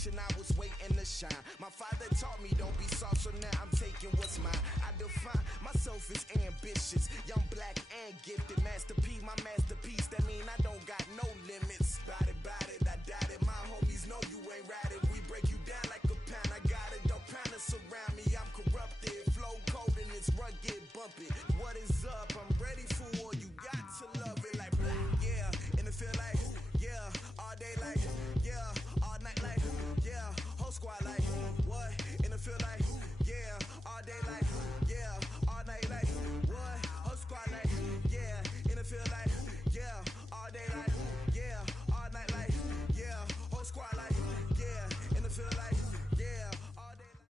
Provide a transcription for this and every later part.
generation, I was waiting to shine. My father taught me don't be soft, so now I'm taking what's mine. I define myself as ambitious, young, black, and gifted. Masterpiece, my masterpiece, that mean I don't got no limits. Bout it, I doubt it. My homies know you ain't ride it. We break you down like a pound. I got it, don't pound it surround me. I'm corrupted, flow cold and it's rugged, bump it. What is up? I'm ready for war. You got to love it like black, yeah. And it feel like, yeah, all day like, yeah, all night like, yeah, whole squad like, what? And it feel like, yeah, all day like, yeah, all night like, what? Whole squad like, yeah, and it feel like, yeah, all day like, yeah, all night like, yeah, whole squad like, yeah, and it feel like, yeah, all day like.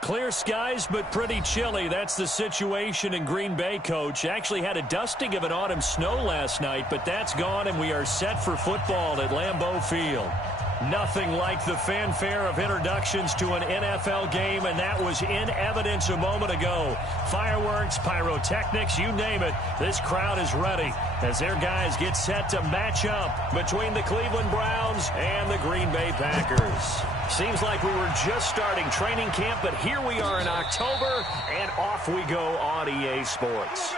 Clear skies, but pretty chilly. That's the situation in Green Bay, Coach. Actually had a dusting of an autumn snow last night, but that's gone, and we are set for football at Lambeau Field. Nothing like the fanfare of introductions to an NFL game, and that was in evidence a moment ago. Fireworks, pyrotechnics, you name it. This crowd is ready as their guys get set to match up between the Cleveland Browns and the Green Bay Packers. Seems like we were just starting training camp, but here we are in October, and off we go on EA Sports.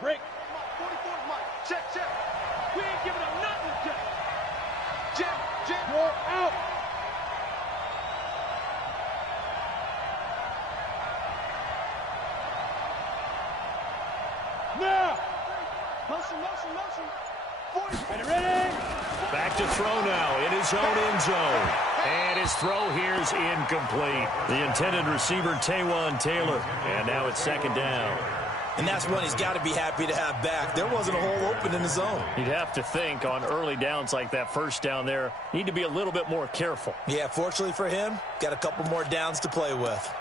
Break. 44 Mike. Check. We ain't giving up nothing, Jack. Jack. You're out. Now. Motion. Ready. Back to throw now in his own end zone. And his throw here is incomplete. The intended receiver, Taywan Taylor. And now it's second down. And that's one he's got to be happy to have back. There wasn't a hole open in the zone. You'd have to think on early downs like that first down there, need to be a little bit more careful. Yeah, fortunately for him, got a couple more downs to play with.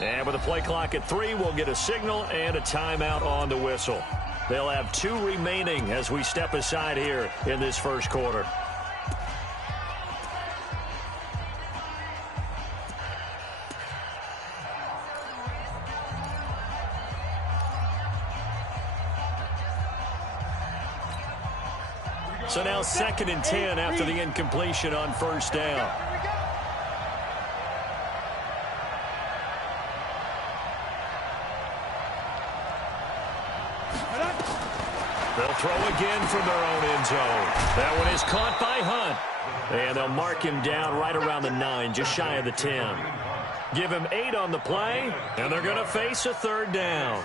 And with a play clock at 3, we'll get a signal and a timeout on the whistle. They'll have 2 remaining as we step aside here in this first quarter. So now 2nd and 10 after the incompletion on first down. They'll throw again from their own end zone. That one is caught by Hunt. And they'll mark him down right around the 9, just shy of the 10. Give him 8 on the play, and they're going to face a third down.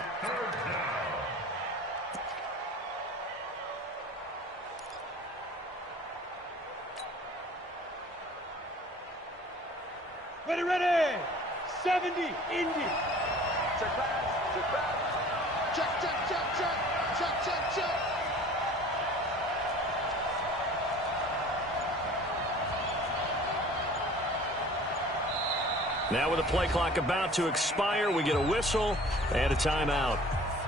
Ready. 70, Indy. Check back. Check. Now with the play clock about to expire, we get a whistle and a timeout.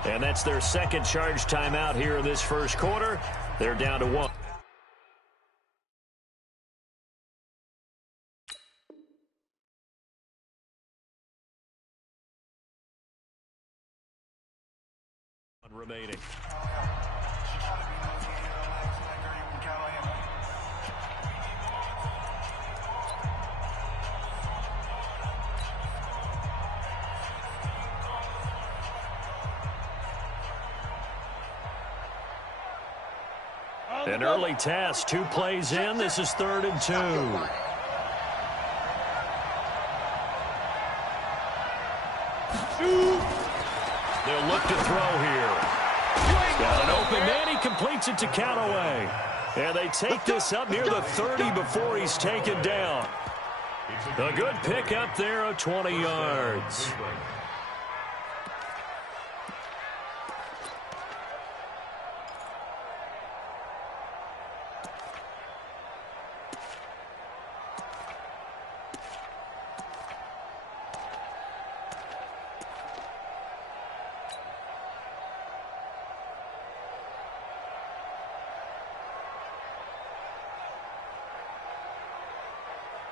And that's their second charge timeout here in this first quarter. They're down to 1. Remaining. An early test, 2 plays in. This is 3rd and 2. They'll look to throw here. Got an open man. He completes it to Callaway. And they take this up near the 30 before he's taken down. A good pick up there of 20 yards.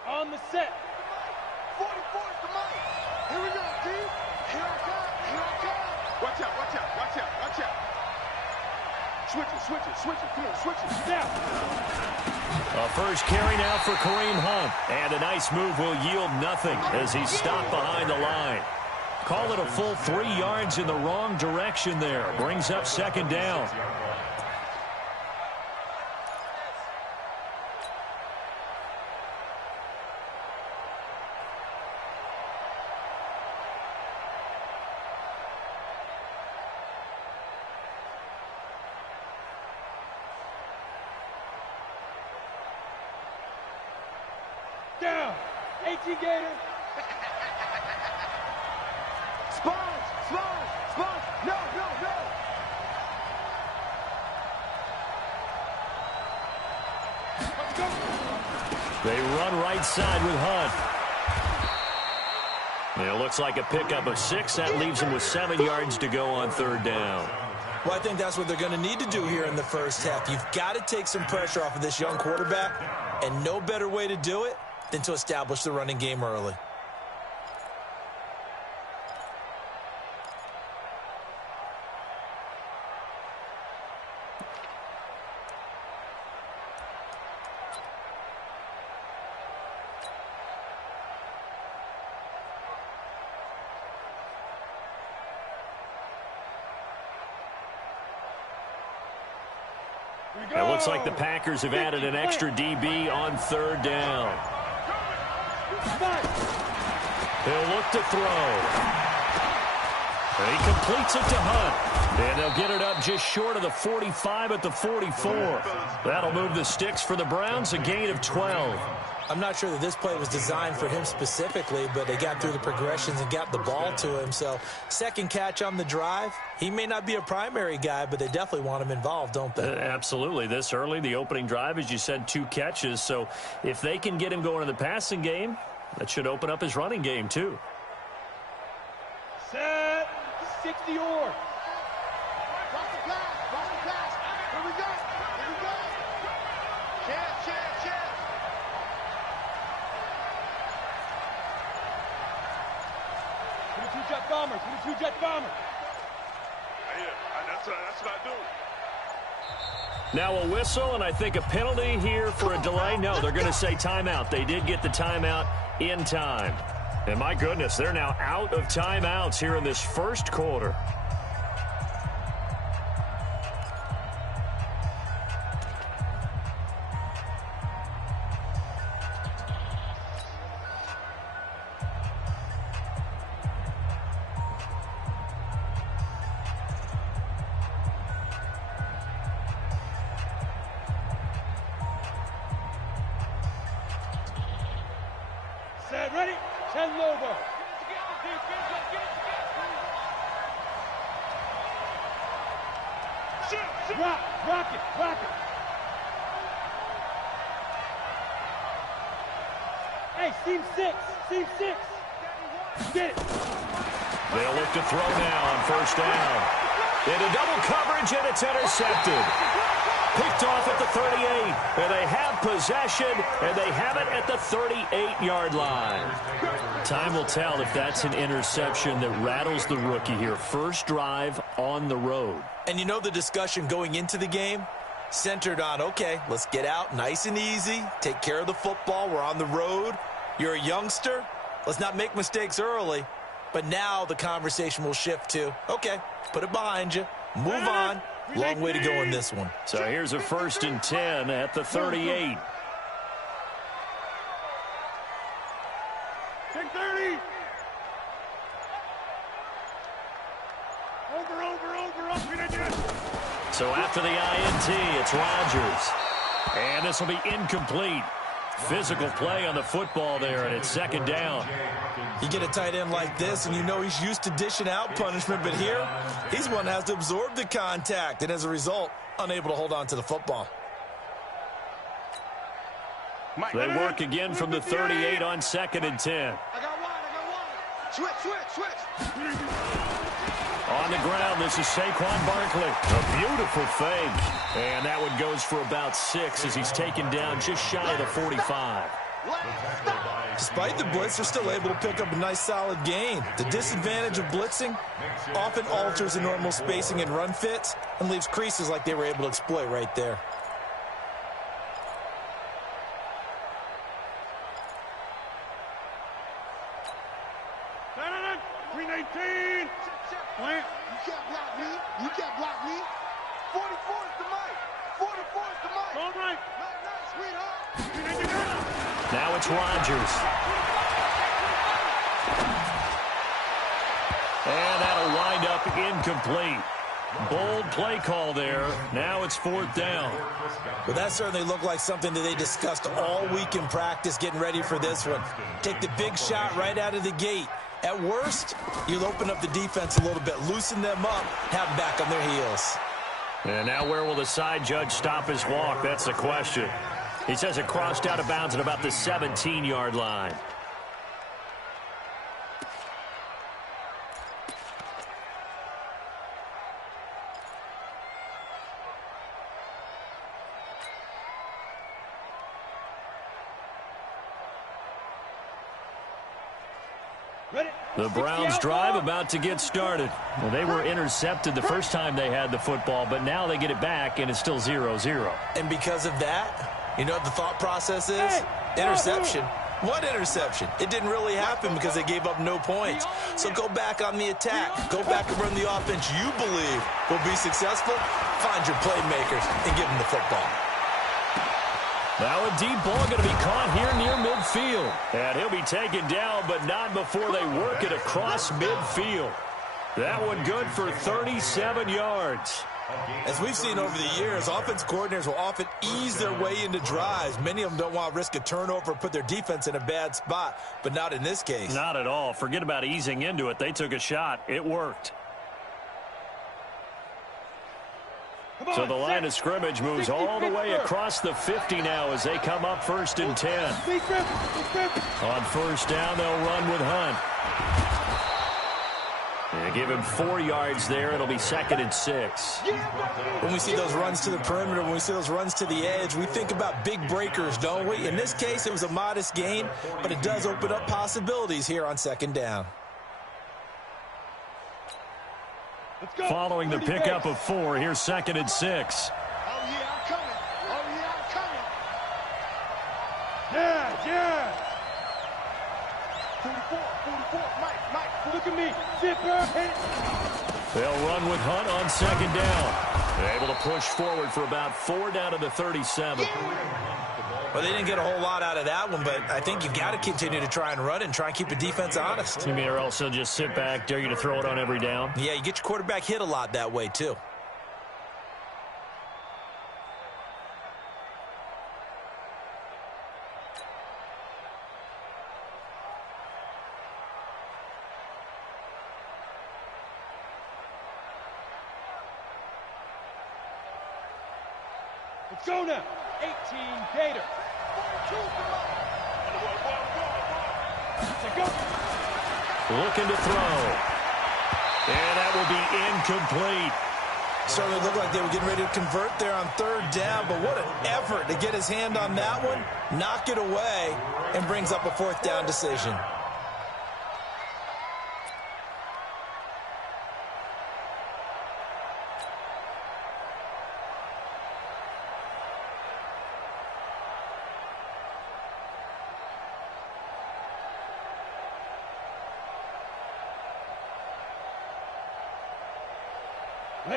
On the set. 44's the mic. Here we go, D. Here I come. Here I come. Watch out, watch out, watch out, watch out. Switch it, switch it, switch it. Come on, switch it. Now. A first carry now for Kareem Hunt. And a nice move will yield nothing as he's stopped behind the line. Call it a full 3 yards in the wrong direction there. Brings up second down. Down. 18 Gator. Sponge, sponge, sponge. No, no, no. Let's go. They run right side with Hunt. It looks like a pickup of 6. That leaves him with 7 yards to go on third down. Well, I think that's what they're going to need to do here in the first half. You've got to take some pressure off of this young quarterback, and no better way to do it than to establish the running game early. It looks like the Packers have added an extra DB on third down. He'll look to throw. And he completes it to Hunt. And they'll get it up just short of the 45 at the 44. That'll move the sticks for the Browns, a gain of 12. I'm not sure that this play was designed for him specifically, but they got through the progressions and got the ball to him. So second catch on the drive. He may not be a primary guy, but they definitely want him involved, don't they? Absolutely. This early, the opening drive, as you said, 2 catches. So if they can get him going in the passing game, that should open up his running game too. Set. 60 or. Cross the pass. Cross the pass. Here we go. Here we go. Chance, chance, chance. 22 jet bomber. 22 jet bomber. Yeah, that's what I do. Now a whistle, and I think a penalty here for a delay. No, they're going to say timeout. They did get the timeout in time. And my goodness, they're now out of timeouts here in this first quarter. Set, ready? 10 Lobo. Rock it, rock it. Hey, seam 6, seam 6. Get it. They'll look to throw now on first down. Into double coverage, and it's intercepted. Picked off at the 38, and they have possession, and they have it at the 38-yard line. Time will tell if that's an interception that rattles the rookie here. First drive on the road. And you know the discussion going into the game? Centered on, okay, let's get out nice and easy, take care of the football, we're on the road. You're a youngster, let's not make mistakes early. But now the conversation will shift to, okay, put it behind you, move on. Long way to go in this one. So here's a 1st and 10 at the 38. Check 30. So after the INT, it's Rodgers. And this will be incomplete. Physical play on the football there, and it's second down. You get a tight end like this, and you know he's used to dishing out punishment, but here, he's one that has to absorb the contact, and as a result, unable to hold on to the football. They work again from the 38 on 2nd and 10. I got one. Switch. On the ground, this is Saquon Barkley. A beautiful fake. And that one goes for about 6 as he's taken down just shy of the 45. Despite the blitz, they're still able to pick up a nice solid gain. The disadvantage of blitzing often alters the normal spacing and run fits and leaves creases like they were able to exploit right there. Plant. You can't block me. 44 is the mic. 44 is the mic. All right. Nice, sweetheart. Now it's Rodgers. And that'll wind up incomplete. Bold play call there. Now it's 4th down. Well, that certainly looked like something that they discussed all week in practice getting ready for this one. Take the big shot right out of the gate. At worst, you'll open up the defense a little bit, loosen them up, have them back on their heels. And now where will the side judge stop his walk? That's the question. He says it crossed out of bounds at about the 17-yard line. The Browns drive about to get started. Well, they were intercepted the first time they had the football, but now they get it back, and it's still 0-0. And because of that, you know what the thought process is? Interception. What interception? It didn't really happen because they gave up no points. So go back on the attack. Go back and run the offense you believe will be successful. Find your playmakers and give them the football. Now a deep ball going to be caught here near midfield. And he'll be taken down, but not before they work it across midfield. That one good for 37 yards. As we've seen over the years, offense coordinators will often ease their way into drives. Many of them don't want to risk a turnover or put their defense in a bad spot, but not in this case. Not at all. Forget about easing into it. They took a shot. It worked. So the line of scrimmage moves all the way across the 50 now as they come up 1st and 10. On 1st down, they'll run with Hunt. They give him 4 yards there. It'll be 2nd and 6. When we see those runs to the perimeter, when we see those runs to the edge, we think about big breakers, don't we? In this case, it was a modest gain, but it does open up possibilities here on 2nd down. Following the pickup of 4, here's 2nd and 6. Oh, yeah, I'm coming. Oh, yeah, I'm coming. Yeah. 44. Mike, look at me. Zipper, hit. They'll run with Hunt on 2nd down. They're able to push forward for about 4 down to the 37. Well, they didn't get a whole lot out of that one, but I think you've got to continue to try and run and try and keep the defense honest. You mean or else they'll just sit back, dare you to throw it on every down? Yeah, you get your quarterback hit a lot that way, too. Let's go now. 18 Gator. Looking to throw. And that will be incomplete. Certainly looked like they were getting ready to convert there on 3rd down, but what an effort to get his hand on that one, knock it away, and brings up a 4th down decision.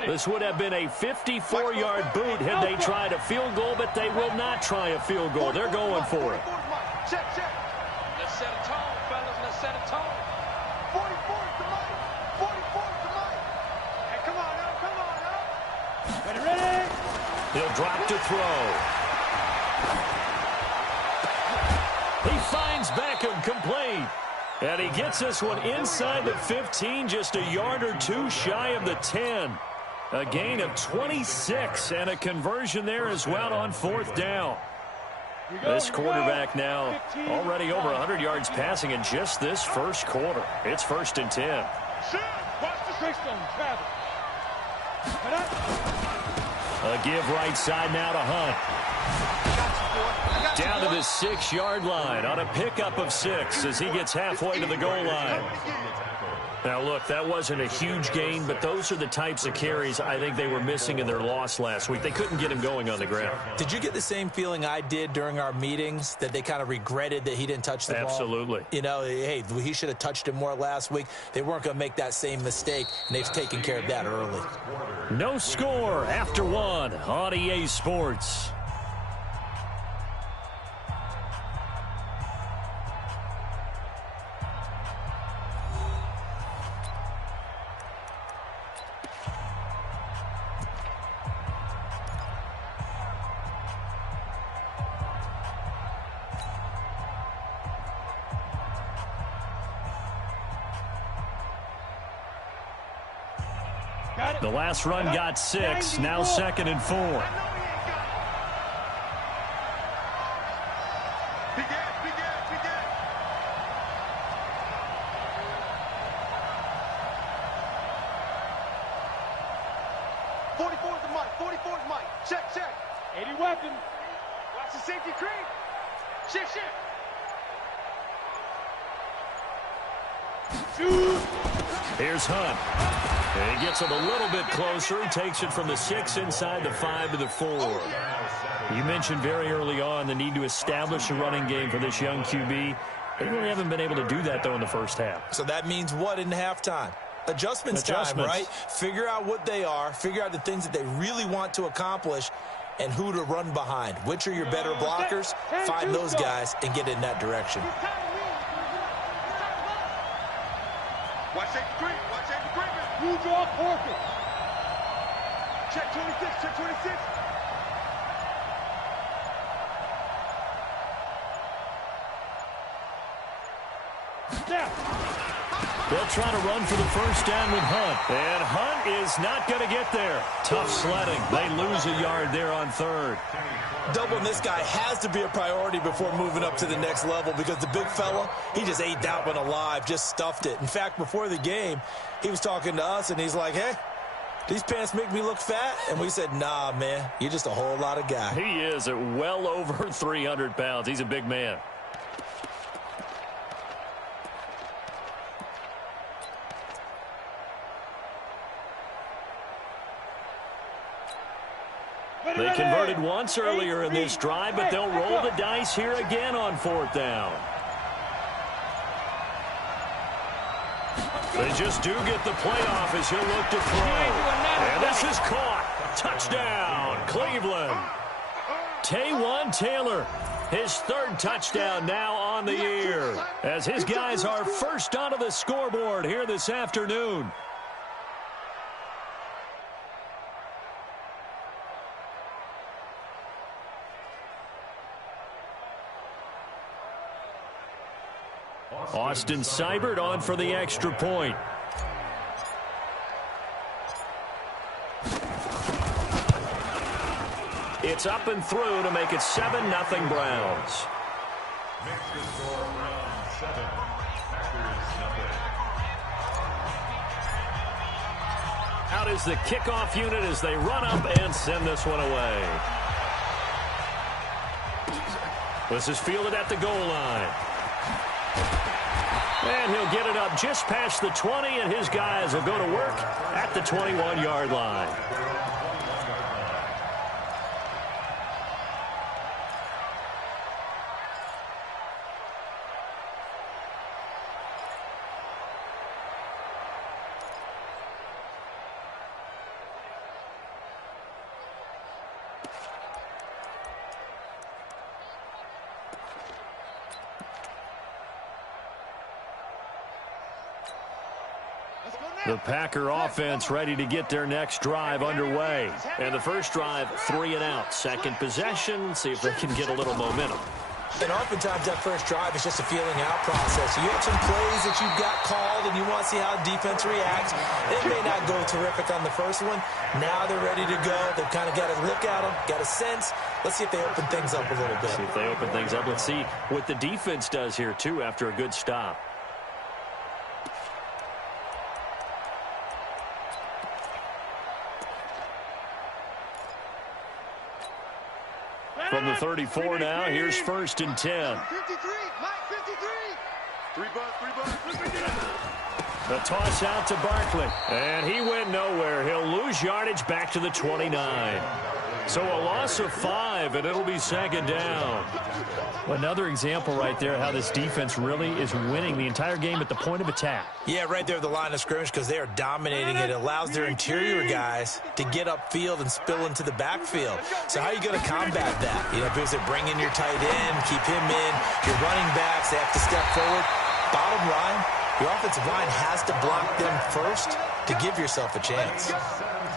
This would have been a 54-yard boot had they tried a field goal, but they will not try a field goal. They're going for it. Check. Let's set a tone, fellas. Let's set a tone. 44 is the mic. 44 is the mic. He'll drop to throw. He finds Beckham complete. And he gets this one inside the 15, just a yard or two shy of the 10. A gain of 26 and a conversion there as well on fourth down. This quarterback now already over 100 yards passing in just this first quarter. It's 1st and 10. A give right side now to Hunt. Down to the 6-yard line on a pickup of 6 as he gets halfway to the goal line. Now, look, that wasn't a huge gain, but those are the types of carries I think they were missing in their loss last week. They couldn't get him going on the ground. Did you get the same feeling I did during our meetings, that they kind of regretted that he didn't touch the ball? Absolutely. You know, hey, he should have touched it more last week. They weren't going to make that same mistake, and they've taken care of that early. No score after one on EA Sports. The last run got 6, now 2nd and 4. Big ass. 44 is the mic. 44 is mic. Check. 80 weapon. Watch the safety creep. Shit. Here's Hunt. And he gets it a little bit closer. He takes it from the 6 inside the 5 to the 4. You mentioned very early on the need to establish a running game for this young QB. They really haven't been able to do that, though, in the first half. So that means what in halftime? Adjustments time, right? Figure out what they are. Figure out the things that they really want to accomplish and who to run behind. Which are your better blockers? Find those guys and get in that direction. Watch safety creep. You draw Corker. Check 26. They'll try to run for the first down with Hunt. And Hunt is not going to get there. Tough sledding. They lose a yard there on 3rd. Doubling this guy has to be a priority before moving up to the next level, because the big fella, he just ate that one alive, just stuffed it. In fact, before the game, he was talking to us, and he's like, hey, these pants make me look fat? And we said, nah, man, you're just a whole lot of guy. He is at well over 300 pounds. He's a big man. They converted once earlier in this drive, but they'll roll the dice here again on 4th down. They just do get the playoff as he'll look to throw. And this is caught. Touchdown, Cleveland. Taywan Taylor, his 3rd touchdown now on the year, as his guys are first onto the scoreboard here this afternoon. Austin Seibert on for the extra point. It's up and through to make it 7-0 Browns. Out is the kickoff unit as they run up and send this one away. This is fielded at the goal line. And he'll get it up just past the 20, and his guys will go to work at the 21-yard line. The Packer offense ready to get their next drive underway. And the first drive, 3 and out. Second possession, see if they can get a little momentum. And oftentimes that first drive is just a feeling out process. You have some plays that you've got called and you want to see how defense reacts. It may not go terrific on the first one. Now they're ready to go. They've kind of got to look at them, got a sense. Let's see if they open things up a little bit. See if they open things up. Let's see what the defense does here, too, after a good stop. From the 34 now, here's 1st and 10. 53, Mike 53. 3 bucks. The toss out to Barkley. And he went nowhere. He'll lose yardage back to the 29. So a loss of 5, and it'll be 2nd down. Another example right there how this defense really is winning the entire game at the point of attack. Yeah, right there at the line of scrimmage because they are dominating it. It allows their interior guys to get upfield and spill into the backfield. So how are you going to combat that? You know, because they bring in your tight end, keep him in. Your running backs, they have to step forward. Bottom line, your offensive line has to block them first to give yourself a chance.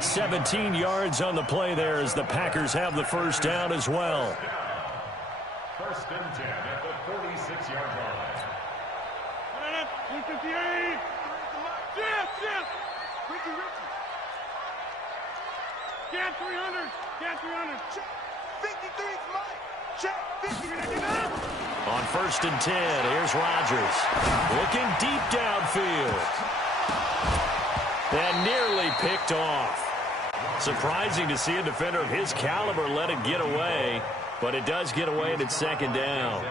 17 yards on the play there as the Packers have the first down as well. 1st and 10 at the 46-yard line. 58. Jeff. Ricky. Get 300. 53, Mike. Check. 50. On 1st and 10, here's Rodgers. Looking deep downfield. And nearly picked off. Surprising to see a defender of his caliber let it get away, but it does get away and it's 2nd down.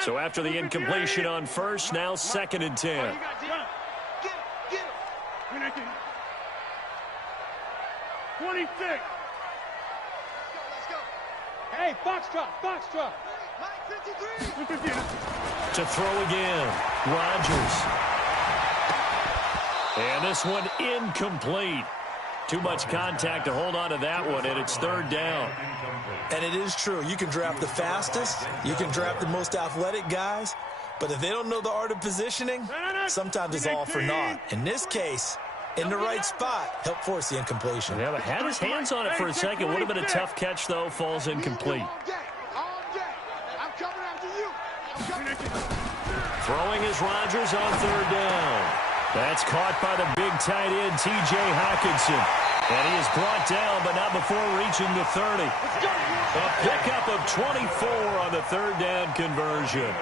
So after the incompletion on 1st, now 2nd and 10. Get him. 26. Let's go. Hey, box drop. Mike 53. To throw again, Rodgers. And this one incomplete. Too much contact to hold on to that one, and it's 3rd down. And it is true. You can draft the fastest. You can draft the most athletic guys. But if they don't know the art of positioning, sometimes it's all for naught. In this case, in the right spot, help force the incompletion. Yeah, but had his hands on it for a second. Would have been a tough catch, though. Falls incomplete. I'm coming after you. Throwing is Rodgers on 3rd down. That's caught by the big tight end, T.J. Hockenson. And he is brought down, but not before reaching the 30. A pickup of 24 on the 3rd down conversion.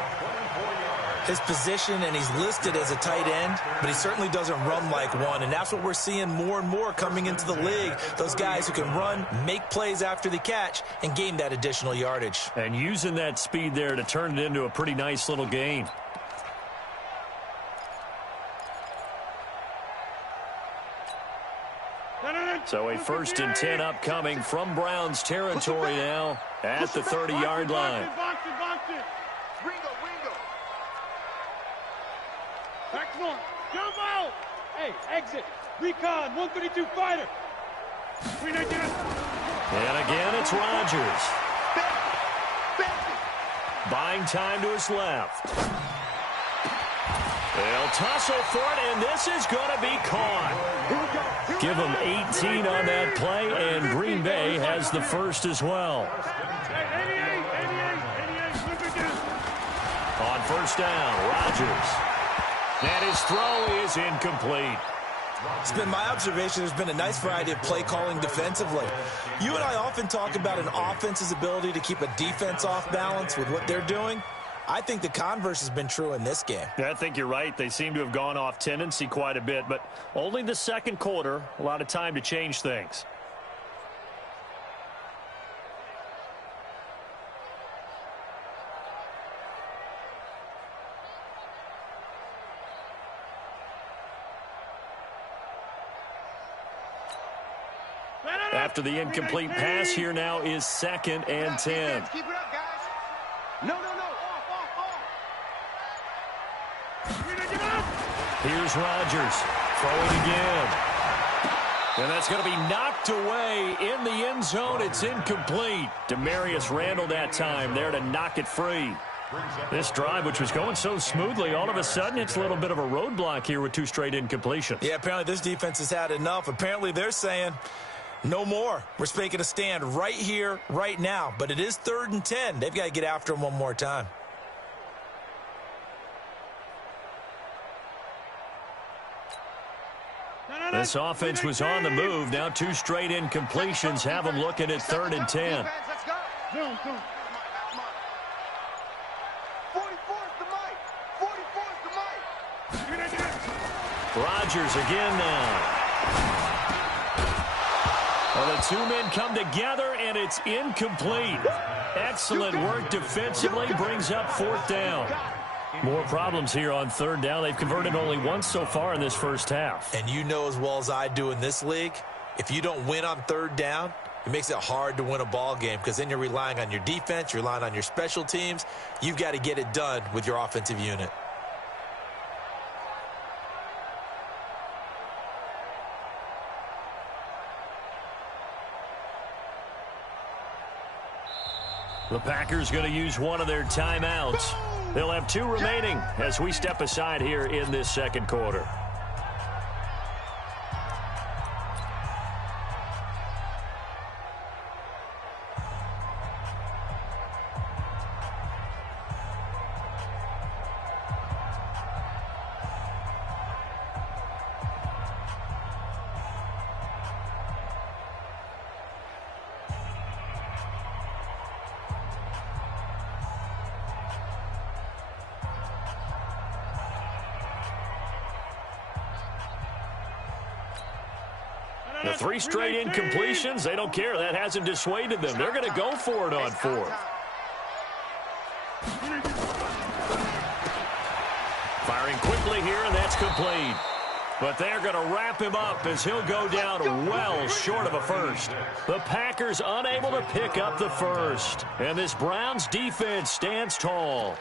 His position, and he's listed as a tight end, but he certainly doesn't run like one, and that's what we're seeing more and more coming into the league. Those guys who can run, make plays after the catch, and gain that additional yardage. And using that speed there to turn it into a pretty nice little gain. So a 1st and 10 upcoming from Browns territory now at the 30-yard line. Box it. Ringo. Back to one. Jump out. Hey, exit. Recon, 132 fighter. And again, it's Rodgers. Buying time to his left. They'll tussle for it, and this is going to be caught. Give them 18 on that play, and Green Bay has the first as well. 88. On 1st down, Rodgers. And his throw is incomplete. It's been my observation there's been a nice variety of play calling defensively. You and I often talk about an offense's ability to keep a defense off balance with what they're doing. I think the converse has been true in this game. Yeah, I think you're right. They seem to have gone off tendency quite a bit, but only the 2nd quarter, a lot of time to change things. After the incomplete pass, here now is 2nd and 10. Keep it up, guys. No. Off. Here's Rodgers throwing again. And that's going to be knocked away in the end zone. It's incomplete. Demarius Randall that time there to knock it free. This drive, which was going so smoothly, all of a sudden it's a little bit of a roadblock here with 2 straight incompletions. Yeah, apparently this defense has had enough. Apparently they're saying no more. We're making a stand right here, right now. But it is 3rd and 10. They've got to get after him one more time. This offense was on the move. Now 2 straight incompletions have them looking at 3rd and 10. Let's go. Zoom. 44 is the mic. 44 is the mic. Rodgers again now. Well, the 2 men come together, and it's incomplete. Excellent work defensively. Brings up 4th down. More problems here on 3rd down. They've converted only once so far in this first half. And you know as well as I do in this league, if you don't win on 3rd down, it makes it hard to win a ball game because then you're relying on your defense, you're relying on your special teams. You've got to get it done with your offensive unit. The Packers going to use one of their timeouts. They'll have 2 remaining as we step aside here in this second quarter. The 3 straight incompletions, they don't care. That hasn't dissuaded them. They're going to go for it on 4th. Firing quickly here, and that's complete. But they're going to wrap him up as he'll go down well short of a first. The Packers unable to pick up the first. And this Browns defense stands tall.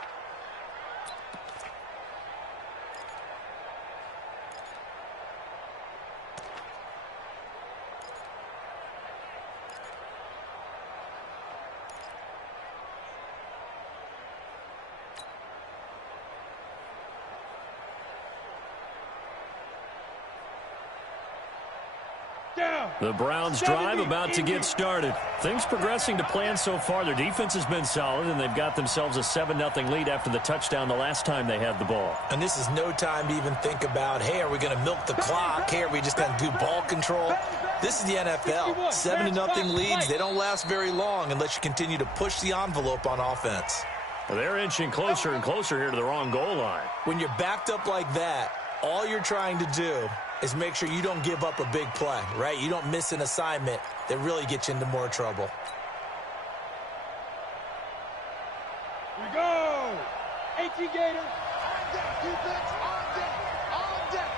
The Browns drive about to get started. Things progressing to plan so far. Their defense has been solid, and they've got themselves a 7-0 lead after the touchdown the last time they had the ball. And this is no time to even think about, hey, are we going to milk the clock? Hey, are we just going to do ball control? This is the NFL. 7-0 leads, they don't last very long unless you continue to push the envelope on offense. Well, they're inching closer and closer here to the wrong goal line. When you're backed up like that, all you're trying to do is make sure you don't give up a big play, right? You don't miss an assignment that really gets you into more trouble. Here we go. AT Gator. On deck, defense. On deck. On deck.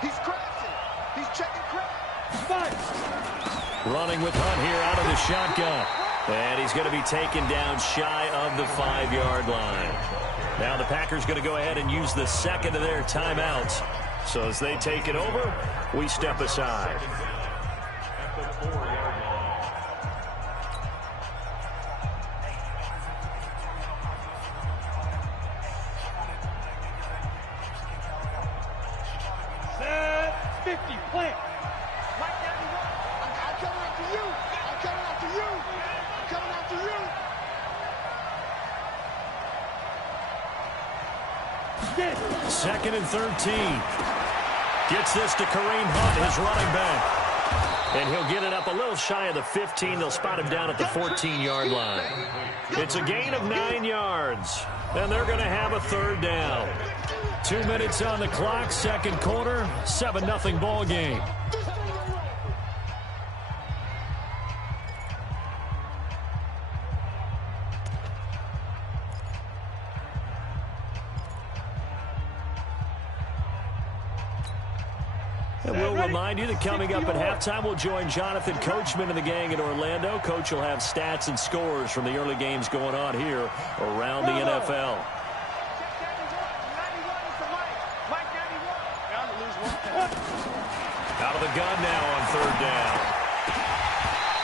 He's crashing. He's checking crack. Fight. Running with Hunt here out of the shotgun. And he's going to be taken down shy of the 5-yard line. Now the Packers going to go ahead and use the second of their timeouts. So as they take it over, we step aside. Set 50, plant. Mike 91. I'm coming after you. I'm coming after you. I'm coming after you. Second and 13. Gets this to Kareem Hunt, his running back. And he'll get it up a little shy of the 15. They'll spot him down at the 14-yard line. It's a gain of 9 yards. And they're going to have a 3rd down. 2 minutes on the clock, second quarter, 7-0 ball game. And we'll remind you that coming up at halftime, we'll join Jonathan Coachman and the gang in Orlando. Coach will have stats and scores from the early games going on here around the NFL. Out of the gun now on 3rd down.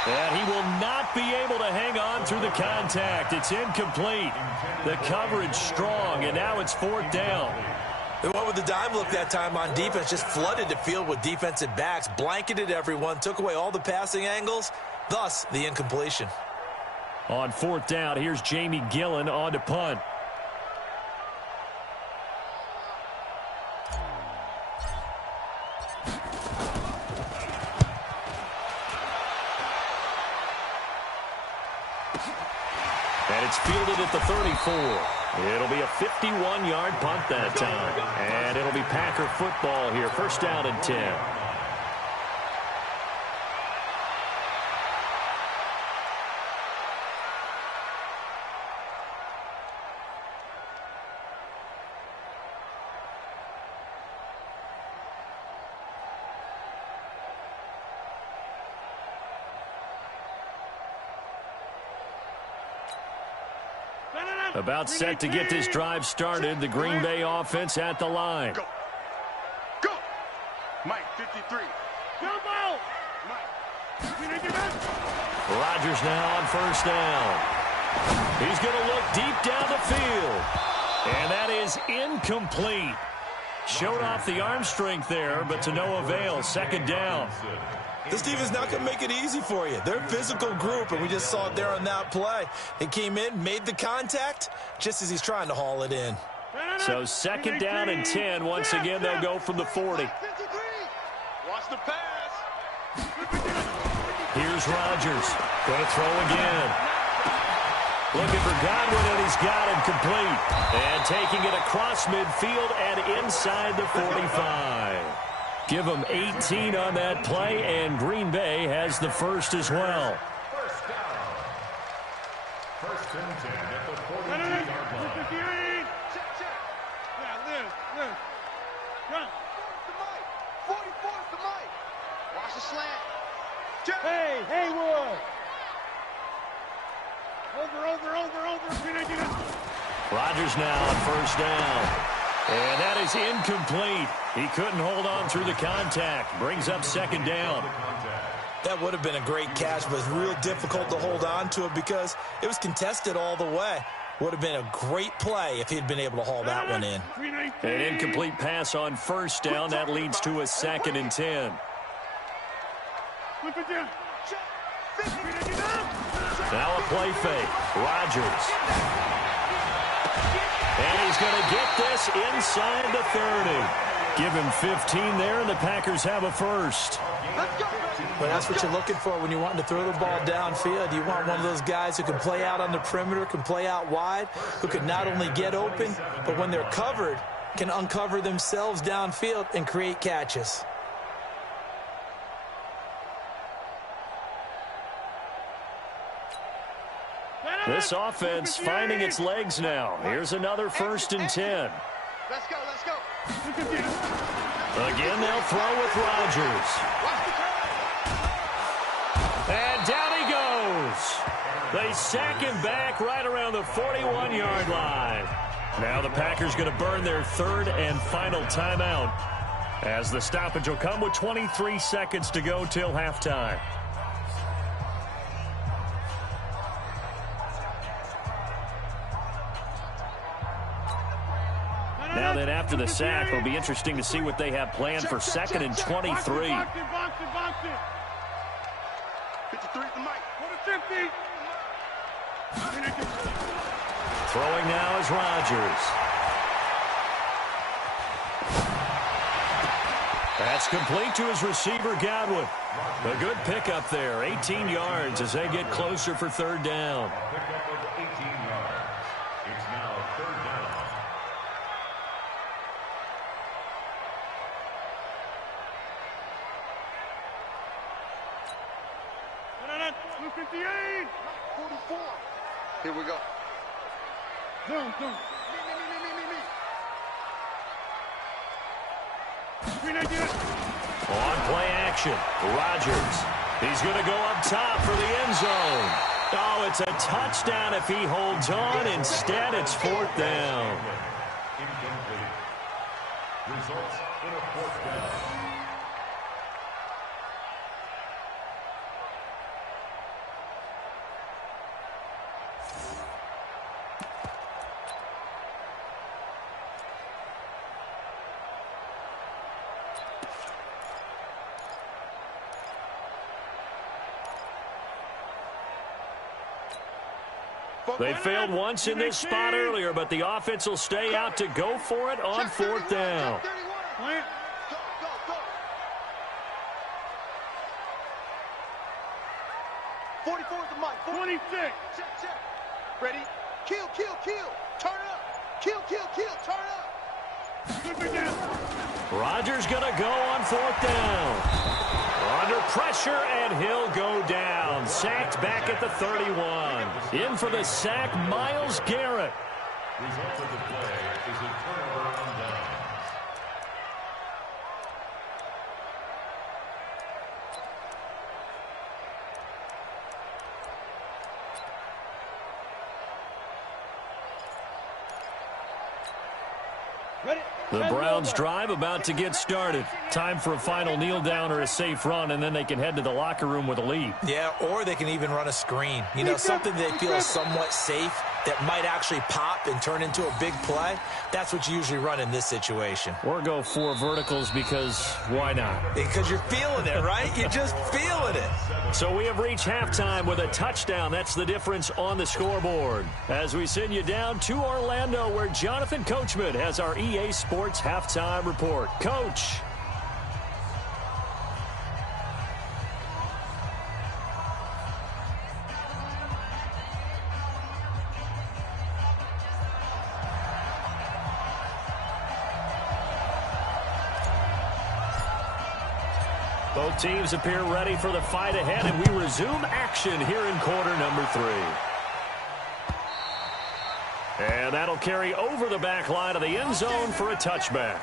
And he will not be able to hang on through the contact. It's incomplete. The coverage strong, and now it's 4th down. They went with the dime look that time on defense, just flooded the field with defensive backs, blanketed everyone, took away all the passing angles, thus the incompletion. On 4th down, here's Jamie Gillen on to punt. And it's fielded at the 34. It'll be a 51-yard punt that time. And it'll be Packer football here. 1st down and 10. About set to get this drive started. The Green Bay offense at the line. Go. Go. Mike, 53. Go, Mike. Rodgers now on 1st down. He's going to look deep down the field. And that is incomplete. Showed off the arm strength there, but to no avail. 2nd down. This defense not going to make it easy for you. They're a physical group, and we just saw it there on that play. They came in, made the contact, just as he's trying to haul it in. So 2nd down and 10. Once again, they'll go from the 40. Watch the pass. Here's Rodgers. Going to throw again. Looking for Godwin, and he's got him complete. And taking it across midfield and inside the 45. Give them 18 on that play, and Green Bay has the first as well. 1st down. 1st and 10 at the 42-yard line. Check. Yeah, Liz. Run. 44's the Mike. Watch the slant. Check. Hey, Haywood. Over. Rodgers now on 1st down. And that is incomplete. He couldn't hold on through the contact. Brings up 2nd down. That would have been a great catch, but it's real difficult to hold on to it because it was contested all the way. Would have been a great play if he'd been able to haul that one in. An incomplete pass on 1st down. That leads to a 2nd and 10. Now a play fake. Rodgers. And he's going to get this inside the 30. Give him 15 there, and the Packers have a first. But that's what you're looking for when you're wanting to throw the ball downfield. You want one of those guys who can play out on the perimeter, can play out wide, who can not only get open, but when they're covered, can uncover themselves downfield and create catches. This offense finding its legs now. Here's another 1st and 10. Let's go. Again, they'll throw with Rodgers. And down he goes. They sack him back right around the 41-yard line. Now the Packers going to burn their 3rd and final timeout, as the stoppage will come with 23 seconds to go till halftime. Now then, after the sack, it'll be interesting to see what they have planned for 2nd and 23. 53 to Mike. 50. Throwing now is Rodgers. That's complete to his receiver, Godwin. A good pickup there, 18 yards as they get closer for 3rd down. Pickup of 18 yards. It's now 3rd down. Here we go. Me. On play action, Rodgers. He's going to go up top for the end zone. Oh, it's a touchdown if he holds on. Instead, it's 4th down. Incomplete. Results in a 4th down. They failed once in this spot earlier, but the offense will stay out to go for it on fourth down. Go. 44 is the mic. 26. Check. Ready? Kill. Turn up. Kill. Turn up. Rodgers going to go on fourth down. Under pressure, and he'll go down. Sacked back at the 31. In for the sack, Myles Garrett. Result of the play is a turnover on downs. The Browns drive about to get started. Time for a final kneel down or a safe run, and then they can head to the locker room with a lead. Yeah, or they can even run a screen. You know, something they feel is somewhat safe that might actually pop and turn into a big play. That's what you usually run in this situation. Or go 4 verticals because why not? Because you're feeling it, right? You're just feeling it. So we have reached halftime with a touchdown. That's the difference on the scoreboard. As we send you down to Orlando, where Jonathan Coachman has our EA Sports halftime report. Coach. Both teams appear ready for the fight ahead, and we resume action here in quarter number 3. And that'll carry over the back line of the end zone for a touchback.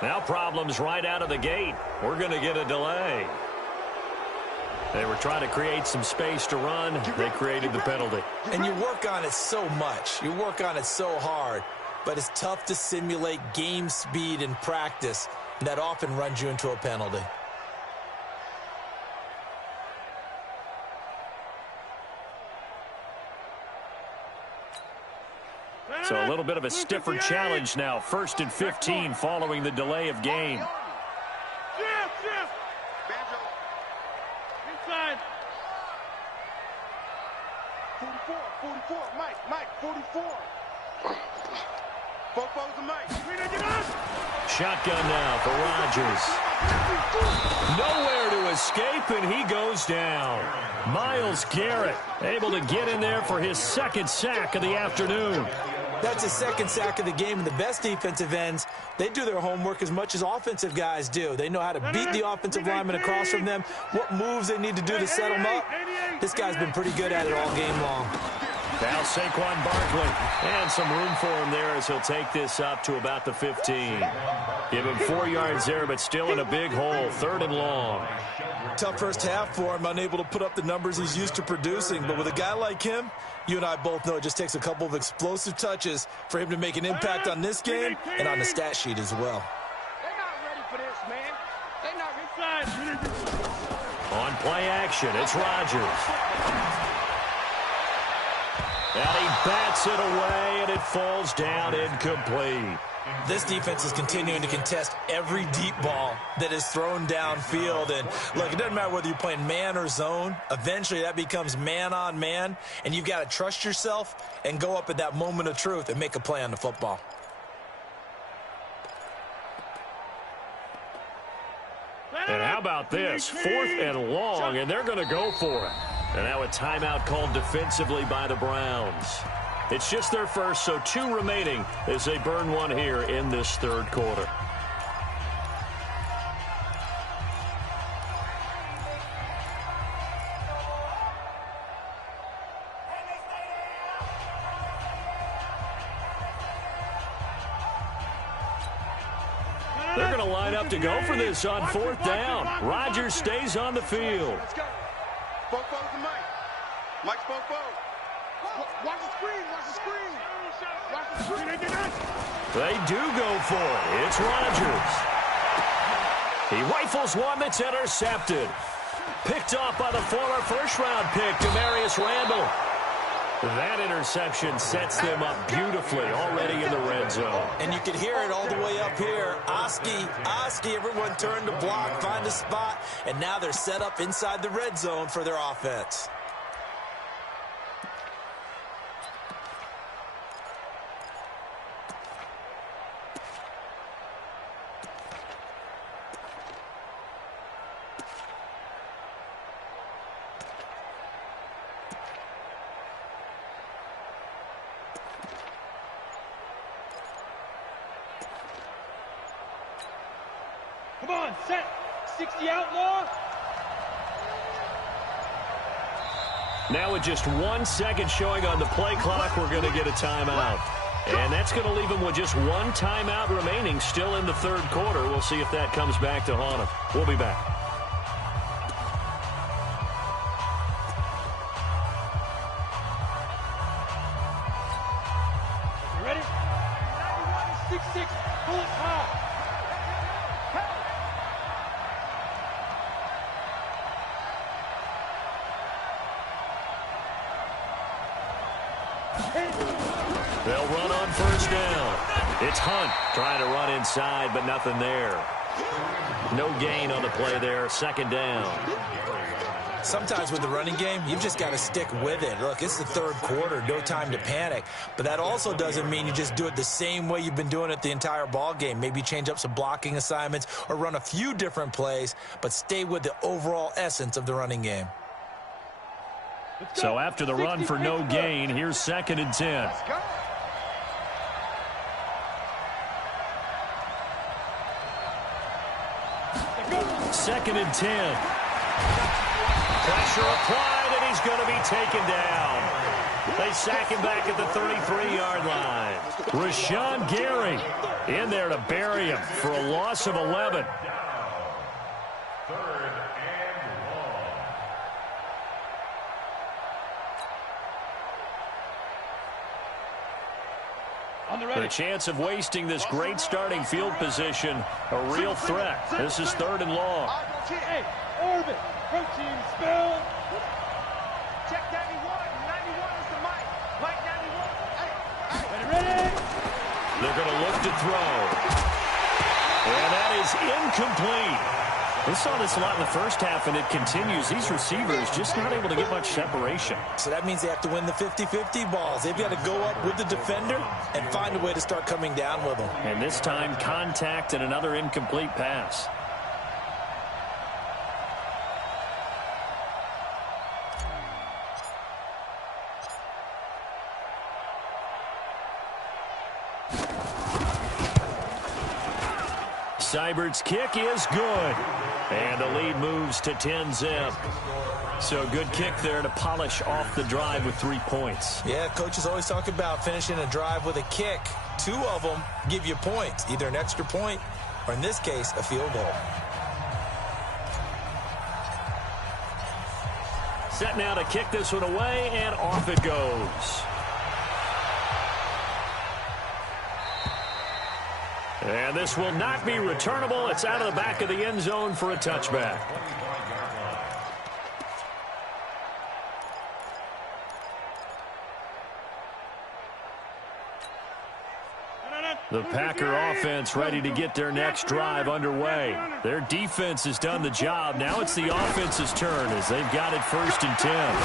Now problems right out of the gate. We're going to get a delay. They were trying to create some space to run. They created the penalty. And you work on it so much. You work on it so hard. But it's tough to simulate game speed in practice. And that often runs you into a penalty. So a little bit of a stiffer challenge now. 1st and 15 following the delay of game. Shift. Banjo. Inside. 44. Mike. 44. 44's the mic. Shotgun now for Rodgers. Nowhere to escape, and he goes down. Myles Garrett able to get in there for his 2nd sack of the afternoon. That's his 2nd sack of the game, and the best defensive ends, they do their homework as much as offensive guys do. They know how to beat the offensive lineman across from them, what moves they need to do to set them up. This guy's been pretty good at it all game long. Now Saquon Barkley, and some room for him there as he'll take this up to about the 15. Give him 4 yards there, but still in a big hole, 3rd and long. Tough first half for him, unable to put up the numbers he's used to producing. But with a guy like him, you and I both know it just takes a couple of explosive touches for him to make an impact on this game and on the stat sheet as well. They're not ready for this, man. They're not Inside. On play action, it's Rodgers. And he bats it away, and it falls down incomplete. This defense is continuing to contest every deep ball that is thrown downfield. And, look, it doesn't matter whether you're playing man or zone. Eventually, that becomes man on man, and you've got to trust yourself and go up at that moment of truth and make a play on the football. And how about this? 4th and long, and they're going to go for it. And now a timeout called defensively by the Browns. It's just their first, so 2 remaining as they burn one here in this 3rd quarter. They're going to line up to go for this on 4th down. Rodgers stays on the field. Let's go. Fofo's the mic. Mike's Fofo. Watch the screen. Watch the screen. Watch the screen. They do go for it. It's Rodgers. He rifles one that's intercepted. Picked off by the former first-round pick, Demarius Randall. That interception sets them up beautifully already in the red zone. And you can hear it all the way up here. Oski, everyone turned to block, find a spot, and now they're set up inside the red zone for their offense. Come on, set. 60 outlaw. Now with just 1 second showing on the play clock, we're going to get a timeout. And that's going to leave them with just one timeout remaining still in the third quarter. We'll see if that comes back to haunt them. We'll be back. You ready? 6-6. Pull it high. They'll run on 1st down. It's Hunt trying to run inside, but nothing there. No gain on the play there. 2nd down. Sometimes with the running game, you've just got to stick with it. Look, it's the third quarter, no time to panic. But that also doesn't mean you just do it the same way you've been doing it the entire ball game. Maybe change up some blocking assignments or run a few different plays, but stay with the overall essence of the running game. So after the run for no gain, here's 2nd and 10. Let's go. Second and 10. Pressure applied, and he's going to be taken down. They sack him back at the 33-yard line. Rashawn Gary in there to bury him for a loss of 11. The chance of wasting this great starting field position, a real threat. This is 3rd and long. Hey, orbit. Protein spell. Check 91. 91 is the mic. Mike 91. Hey. Ready? They're going to look to throw. And that is incomplete. We saw this a lot in the first half, and it continues. These receivers just not able to get much separation. So that means they have to win the 50-50 balls. They've got to go up with the defender and find a way to start coming down with them. And this time, contact and another incomplete pass. Seibert's kick is good. And the lead moves to 10-zip. So good kick there to polish off the drive with 3 points. Yeah, coaches always talk about finishing a drive with a kick. 2 of them give you points, either an extra point or, in this case, a field goal. Set now to kick this one away, and off it goes. And this will not be returnable. It's out of the back of the end zone for a touchback. The Packer offense ready to get their next drive underway. Their defense has done the job. Now it's the offense's turn as they've got it 1st and 10.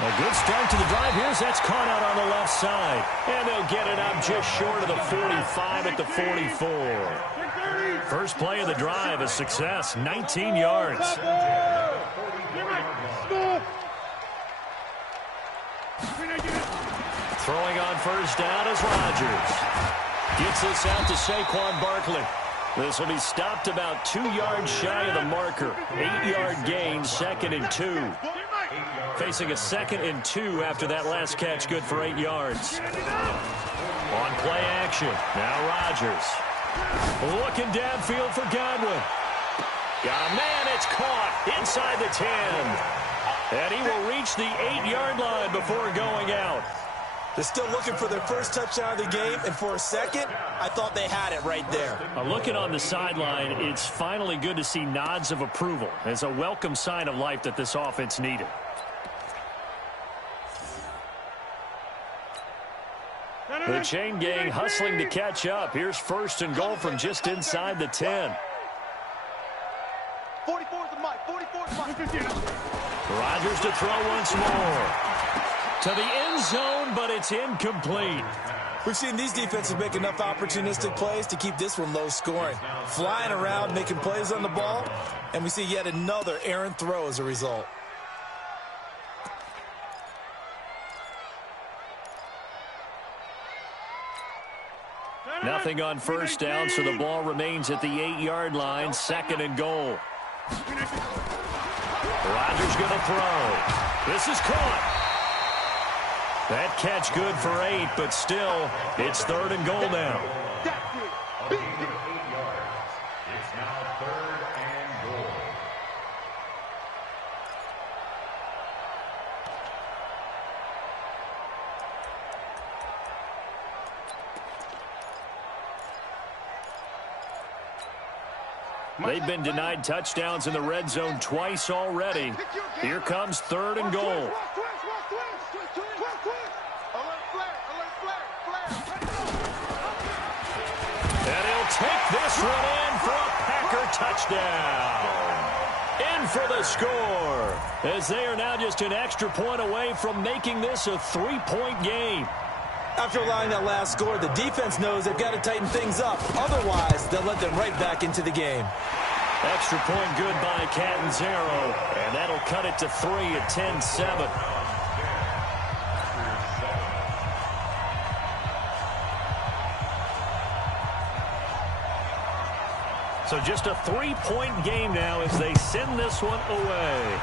A good start to the drive here as that's caught out on the left side. And they'll get it up just short of the 45 at the 44. First play of the drive, a success, 19 yards. Throwing on 1st down is Rodgers. Gets this out to Saquon Barkley. This will be stopped about 2 yards shy of the marker. 8-yard gain, 2nd and 2. Facing a 2nd and 2 after that last catch, good for 8 yards. On play action, now Rodgers. Looking downfield for Godwin. Got a man. It's caught inside the 10. And he will reach the 8-yard line before going out. They're still looking for their first touchdown of the game, and for a second, I thought they had it right there. Looking on the sideline, it's finally good to see nods of approval. It's a welcome sign of life that this offense needed. The chain gang hustling to catch up. Here's first and goal from just inside the 10. 44's the mic. 44's the mic. Rodgers to throw once more. To the end zone, but it's incomplete. We've seen these defenses make enough opportunistic plays to keep this one low scoring. Flying around, making plays on the ball, and we see yet another errant throw as a result. Nothing on first down, so the ball remains at the 8-yard line, second and goal. Rodgers going to throw. This is caught. That catch good for 8, but still, it's third and goal now. Under 8 yards. It's now third and goal. They've been denied touchdowns in the red zone twice already. Here comes third and goal. And he'll take this one in for a Packer touchdown. In for the score, as they are now just an extra point away from making this a 3-point game. After allowing that last score, the defense knows they've got to tighten things up. Otherwise, they'll let them right back into the game. Extra point good by Catanzaro, and that'll cut it to 3 at 10-7. So just a 3-point game now as they send this one away.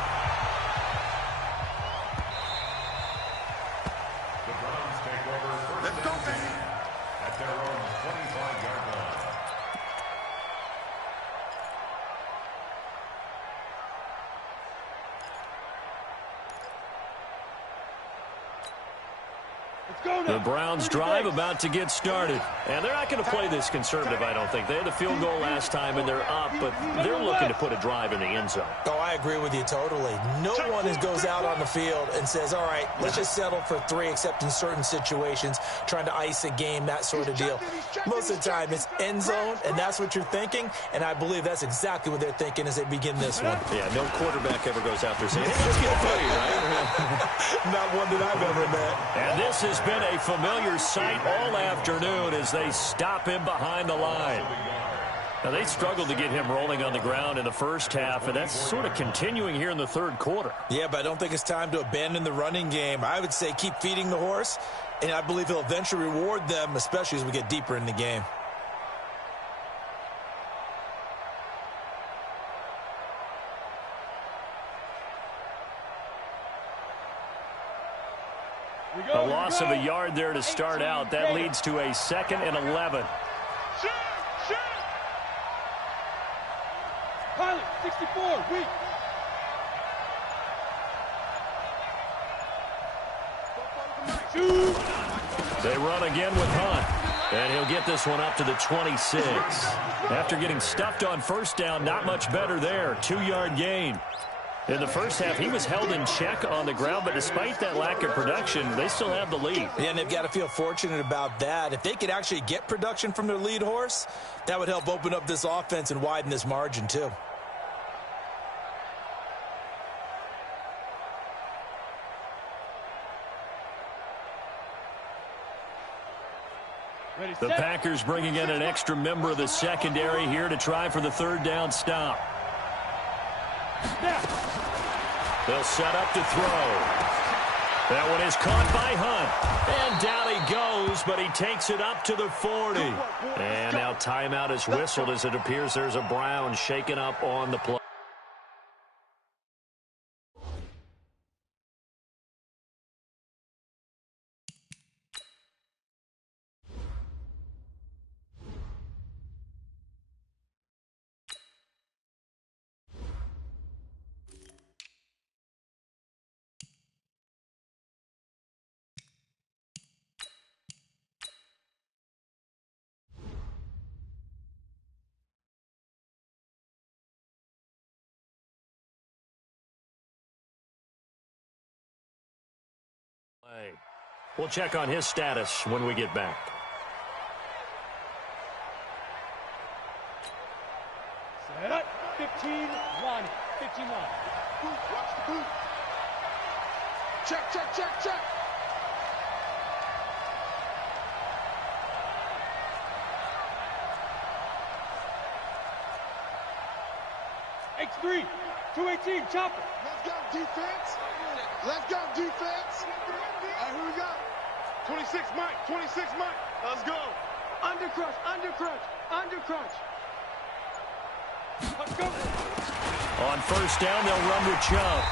The Browns take over first and 10 at their own 25-yard line. The Browns drive about to get started. And they're not going to play this conservative, I don't think. They had the field goal last time, and they're up, but they're looking to put a drive in the end zone. Oh, I agree with you totally. No one goes out on the field and says, all right, let's just settle for 3, except in certain situations, trying to ice a game, that sort of deal. Most of the time, it's end zone, and that's what you're thinking, and I believe that's exactly what they're thinking as they begin this one. Yeah, no quarterback ever goes out there saying, hey, let's get a play, right? Not one that I've ever met. And this has been a familiar sight all afternoon as they stop him behind the line. Now, they struggled to get him rolling on the ground in the first half, and that's sort of continuing here in the third quarter. Yeah, but I don't think it's time to abandon the running game. I would say keep feeding the horse, and I believe he'll eventually reward them, especially as we get deeper in the game. A loss of a yard there to start out. That leads to a 2nd and 11. Pilot, 64, weak. They run again with Hunt, and he'll get this one up to the 26. After getting stuffed on first down, not much better there. 2-yard gain. In the first half, he was held in check on the ground, but despite that lack of production, they still have the lead. Yeah, and they've got to feel fortunate about that. If they could actually get production from their lead horse, that would help open up this offense and widen this margin, too. The Packers bringing in an extra member of the secondary here to try for the third down stop. They'll set up to throw. That one is caught by Hunt. And down he goes, but he takes it up to the 40. And now timeout is whistled as it appears there's a Brown shaken up on the play. We'll check on his status when we get back. Set. 15 line. 15 line. Boot, watch the boot. Check, check, check, check. X3. 218. Chopper. Let's go, defense. Let's go, defense. All right, here we go. 26 Mike, 26 Mike. Let's go. Under crunch. Under crunch. Under crunch. Let's go. On first down, they'll run with Chubb.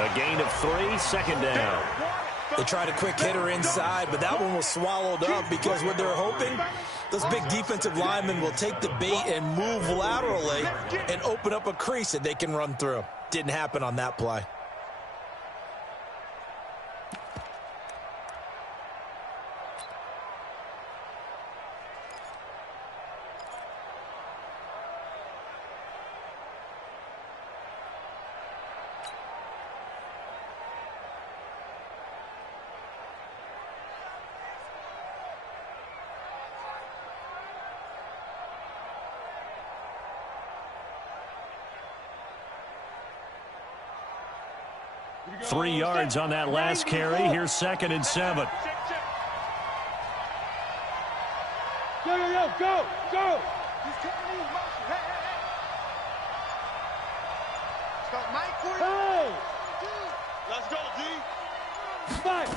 A gain of 3, second down. They tried a quick hitter inside, but that one was swallowed up because what they're hoping, those big defensive linemen will take the bait and move laterally and open up a crease that they can run through. Didn't happen on that play. Here we go. 3 yards on that last carry. Here's 2nd and 7. Yo, yo, yo, go, go. He's coming in motion. Hey, hey, hey. Stop Mike for you. Hey. Let's go, D. Fight.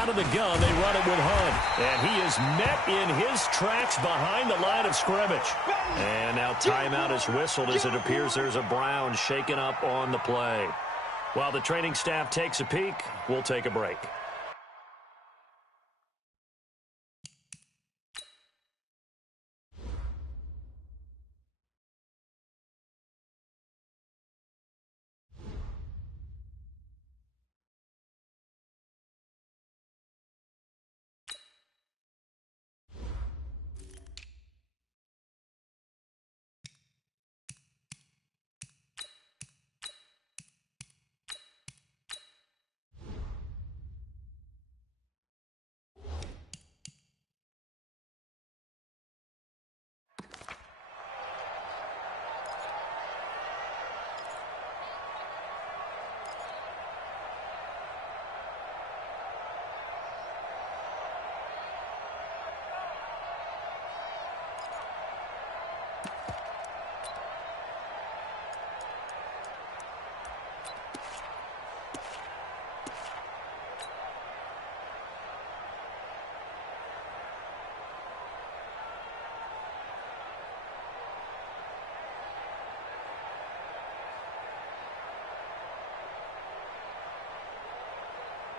Out of the gun, they run it with Hunt. And he is met in his tracks behind the line of scrimmage. And now timeout is whistled as it appears there's a Brown shaken up on the play. While the training staff takes a peek, we'll take a break.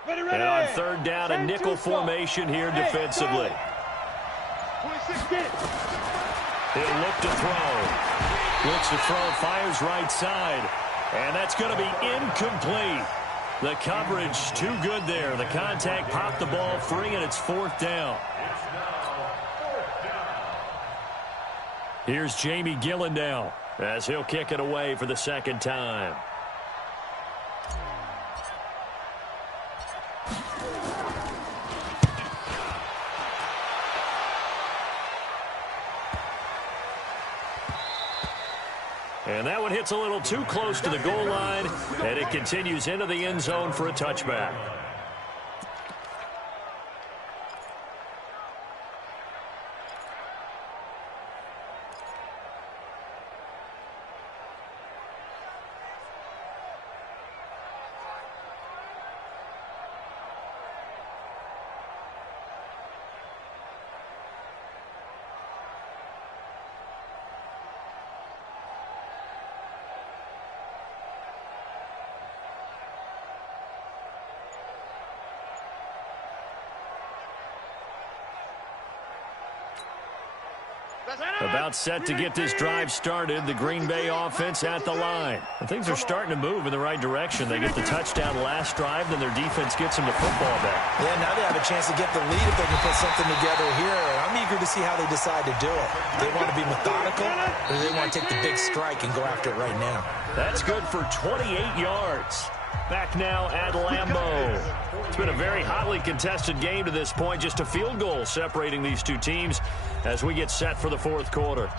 Ready, And on 3rd down, a nickel formation here defensively. 26, get it. He'll look to throw. Looks to throw, fires right side. And that's going to be incomplete. The coverage too good there. The contact popped the ball free, and it's 4th down. Here's Jamie Gillen now as he'll kick it away for the 2nd time. And that one hits a little too close to the goal line, and it continues into the end zone for a touchback. About set to get this drive started. The Green Bay offense at the line. And things are starting to move in the right direction. They get the touchdown last drive, then their defense gets them the football back. Yeah, now they have a chance to get the lead if they can put something together here. I'm eager to see how they decide to do it. They want to be methodical, or they want to take the big strike and go after it right now. That's good for 28 yards. Back now at Lambeau. It's been a very hotly contested game to this point. Just a field goal separating these two teams as we get set for the fourth quarter.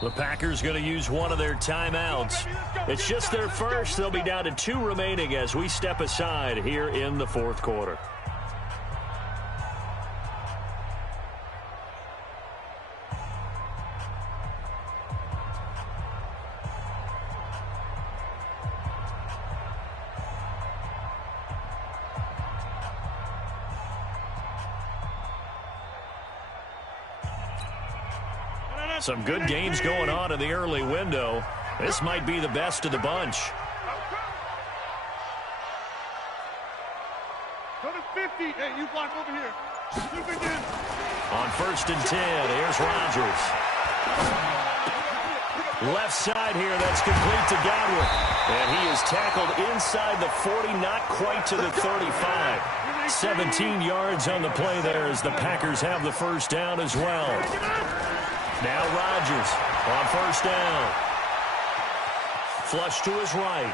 The Packers going to use one of their timeouts. It's just their first. They'll be down to 2 remaining as we step aside here in the fourth quarter. Some good games going on in the early window. This might be the best of the bunch. Go to 50. Hey, you block over here. On 1st and 10, here's Rodgers. Left side here, that's complete to Godwin. And he is tackled inside the 40, not quite to the 35. 17 yards on the play there as the Packers have the first down as well. Now Rodgers on 1st down. Flush to his right.